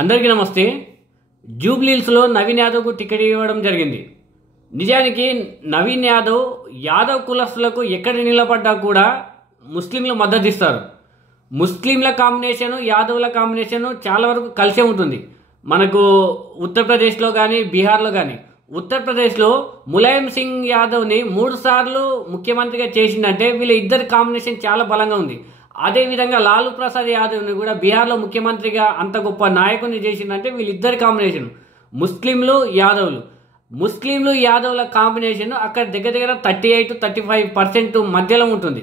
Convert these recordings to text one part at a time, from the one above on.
అందరికీ నమస్తే. జూబ్లీహిల్స్లో నవీన్ యాదవ్కు టికెట్ ఇవ్వడం జరిగింది. నిజానికి నవీన్ యాదవ్ కులస్తులకు ఎక్కడ నిలబడ్డా కూడా ముస్లింలు మద్దతు ఇస్తారు. ముస్లింల కాంబినేషను యాదవ్ల కాంబినేషను చాలా వరకు కలిసే ఉంటుంది. మనకు ఉత్తరప్రదేశ్లో కానీ బీహార్లో కానీ. ఉత్తరప్రదేశ్లో ములాయం సింగ్ యాదవ్ని 3 సార్లు ముఖ్యమంత్రిగా చేసిందంటే వీళ్ళ ఇద్దరి కాంబినేషన్ చాలా బలంగా ఉంది. అదేవిధంగా లాలూ ప్రసాద్ యాదవ్ని కూడా బీహార్లో ముఖ్యమంత్రిగా అంత గొప్ప నాయకుని చేసిందంటే వీళ్ళిద్దరి కాంబినేషన్ ముస్లింలు యాదవ్ల కాంబినేషన్ అక్కడ దగ్గర 38-35% మధ్యలో ఉంటుంది.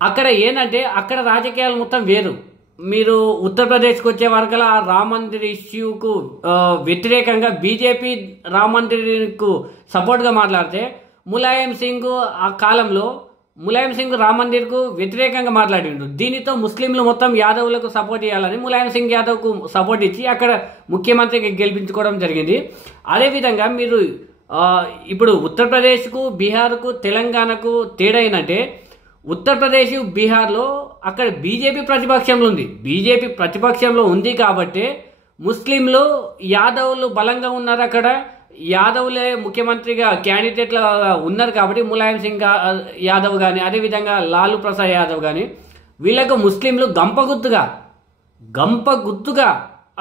అక్కడ ఏంటంటే అక్కడ రాజకీయాలు మొత్తం వేరు. మీరు ఉత్తరప్రదేశ్కి వచ్చే వరకలా రామ్ మందిర్ ఇష్యూకు వ్యతిరేకంగా బీజేపీ రామ్ మందిర్కు సపోర్ట్గా మాట్లాడితే ములాయం సింగ్ ఆ కాలంలో రామ్ మందిర్కు వ్యతిరేకంగా మాట్లాడిండు. దీనితో ముస్లింలు మొత్తం యాదవ్లకు సపోర్ట్ చేయాలని ములాయం సింగ్ యాదవ్కు సపోర్ట్ ఇచ్చి అక్కడ ముఖ్యమంత్రికి గెలిపించుకోవడం జరిగింది. అదేవిధంగా మీరు ఇప్పుడు ఉత్తరప్రదేశ్కు బీహార్కు తెలంగాణకు తేడా ఏంటంటే ఉత్తరప్రదేశ్ బీహార్లో అక్కడ బీజేపీ ప్రతిపక్షంలో ఉంది కాబట్టి ముస్లింలు యాదవ్లు బలంగా ఉన్నారు. అక్కడ యాదవ్లే ముఖ్యమంత్రిగా క్యాండిడేట్ల ఉన్నారు కాబట్టి ములాయం సింగ్ యాదవ్ కానీ అదేవిధంగా లాలూ ప్రసాద్ యాదవ్ కానీ వీళ్ళకు ముస్లింలు గంప గుర్తుగా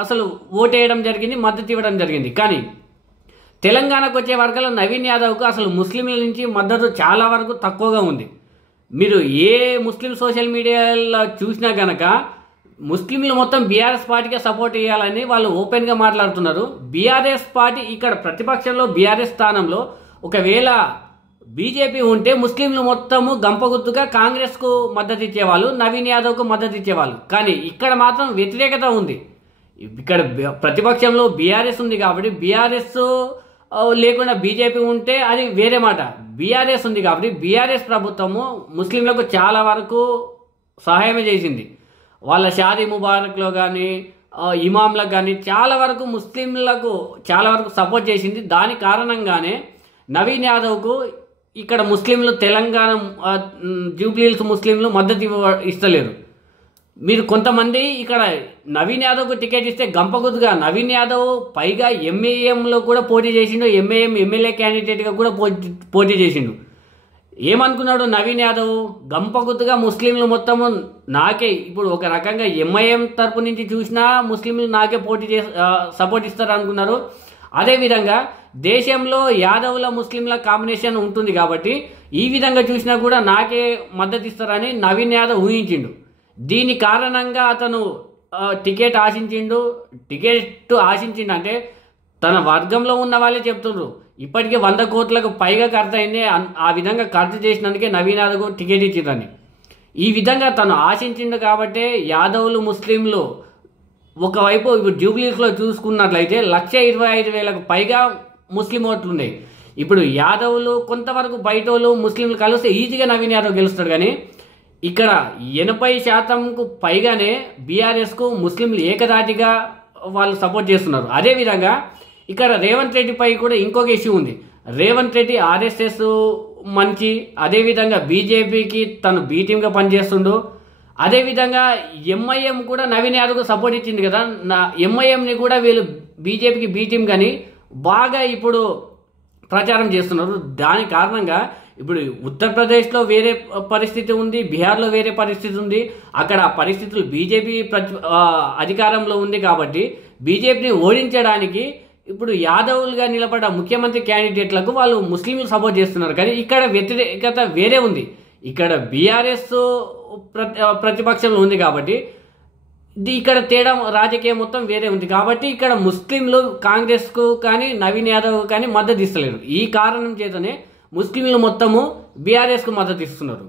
అసలు ఓటేయడం జరిగింది, మద్దతు ఇవ్వడం జరిగింది. కానీ తెలంగాణకు వచ్చే వరకలో నవీన్ యాదవ్కు అసలు ముస్లింల నుంచి మద్దతు చాలా వరకు తక్కువగా ఉంది. మీరు ఏ ముస్లిం సోషల్ మీడియాలో చూసినా కనుక ముస్లింలు మొత్తం బీఆర్ఎస్ పార్టీకే సపోర్ట్ చేయాలని వాళ్ళు ఓపెన్గా మాట్లాడుతున్నారు. బీఆర్ఎస్ పార్టీ ఇక్కడ ప్రతిపక్షంలో బీఆర్ఎస్ స్థానంలో ఒకవేళ బీజేపీ ఉంటే ముస్లింలు మొత్తము గంపగుత్తుగా కాంగ్రెస్కు మద్దతు ఇచ్చేవాళ్ళు, నవీన్ యాదవ్కు మద్దతు ఇచ్చేవాళ్ళు. కానీ ఇక్కడ మాత్రం వ్యతిరేకత ఉంది. ఇక్కడ ప్రతిపక్షంలో బీఆర్ఎస్ ఉంది కాబట్టి బీఆర్ఎస్ లేకుండా బీజేపీ ఉంటే అది వేరే మాట. బీఆర్ఎస్ ఉంది కాబట్టి బీఆర్ఎస్ ప్రభుత్వము ముస్లింలకు చాలా వరకు సహాయమే చేసింది. వాళ్ళ షాదీ ముబారక్లో కానీ ఇమాంలకు కానీ చాలా వరకు ముస్లింలకు చాలా వరకు సపోర్ట్ చేసింది. దాని కారణంగానే నవీన్ యాదవ్కు ఇక్కడ ముస్లింలు తెలంగాణ జూబ్లీహిల్స్ ముస్లింలు మద్దతు ఇస్తలేరు. మీరు కొంతమంది ఇక్కడ నవీన్ యాదవ్కు టికెట్ ఇస్తే గంపగుద్దుగా నవీన్ యాదవ్ పైగా ఎంఏఎంలో కూడా పోటీ చేసిండు, ఎంఏఎం ఎమ్మెల్యే క్యాండిడేట్గా కూడా పోటీ చేసిండు. ఏమనుకున్నాడు నవీన్ యాదవ్ గంపగుద్దుగా ముస్లింలు మొత్తము నాకే, ఇప్పుడు ఒక రకంగా ఎంఐఎం తరపు నుంచి చూసినా ముస్లింలు నాకే సపోర్ట్ ఇస్తారు అనుకున్నారు. అదేవిధంగా దేశంలో యాదవ్ల ముస్లింల కాంబినేషన్ ఉంటుంది కాబట్టి ఈ విధంగా చూసినా కూడా నాకే మద్దతు ఇస్తారని నవీన్ యాదవ్ ఊహించిండు. దీని కారణంగా అతను టికెట్ ఆశించిండు అంటే తన వర్గంలో ఉన్న వాళ్ళే చెప్తున్నారు ఇప్పటికే 100 కోట్లకు పైగా ఖర్చు అయింది, ఆ విధంగా ఖర్చు చేసినందుకే నవీన్ యాదవ్ టికెట్ ఇచ్చిందని. ఈ విధంగా తను ఆశించిండు కాబట్టి యాదవ్లు ముస్లింలు ఒకవైపు ఇప్పుడు జూబ్లీహిల్స్లో చూసుకున్నట్లయితే 125,000కు పైగా ముస్లిం ఓట్లు ఉన్నాయి. ఇప్పుడు యాదవ్లు కొంతవరకు బయటోళ్ళు ముస్లింలు కలిస్తే ఈజీగా నవీన్ యాదవ్ గెలుస్తాడు. కానీ ఇక్కడ 80% పైగానే బీఆర్ఎస్కు ముస్లింలు ఏకదాటిగా వాళ్ళు సపోర్ట్ చేస్తున్నారు. అదేవిధంగా ఇక్కడ రేవంత్ రెడ్డిపై కూడా ఇంకొక ఇష్యూ ఉంది. రేవంత్ రెడ్డి ఆర్ఎస్ఎస్ మంచి, అదేవిధంగా బీజేపీకి తను బీ టీమ్గా పనిచేస్తుండు. అదేవిధంగా ఎంఐఎం కూడా నవీన్ యాదవ్కు సపోర్ట్ ఇచ్చింది కదా, ఎంఐఎంని కూడా వీళ్ళు బీజేపీకి బీ టీమ్ కానీ బాగా ఇప్పుడు ప్రచారం చేస్తున్నారు. దాని కారణంగా ఇప్పుడు ఉత్తరప్రదేశ్లో వేరే పరిస్థితి ఉంది, బీహార్లో వేరే పరిస్థితి ఉంది. అక్కడ పరిస్థితులు బీజేపీ అధికారంలో ఉంది కాబట్టి బీజేపీని ఓడించడానికి ఇప్పుడు యాదవ్లుగా నిలబడ్డ ముఖ్యమంత్రి క్యాండిడేట్లకు వాళ్ళు ముస్లింలు సపోర్ట్ చేస్తున్నారు. కానీ ఇక్కడ వ్యతిరేకత వేరే ఉంది. ఇక్కడ బీఆర్ఎస్ ప్రతిపక్షంలో ఉంది కాబట్టి ఇక్కడ తేడా రాజకీయం మొత్తం వేరే ఉంది. కాబట్టి ఇక్కడ ముస్లింలు కాంగ్రెస్కు కానీ నవీన్ యాదవ్ కానీ మద్దతు ఇస్తలేరు. ఈ కారణం చేతనే ముస్లింలు మొత్తము బీఆర్ఎస్కు మద్దతు ఇస్తున్నారు.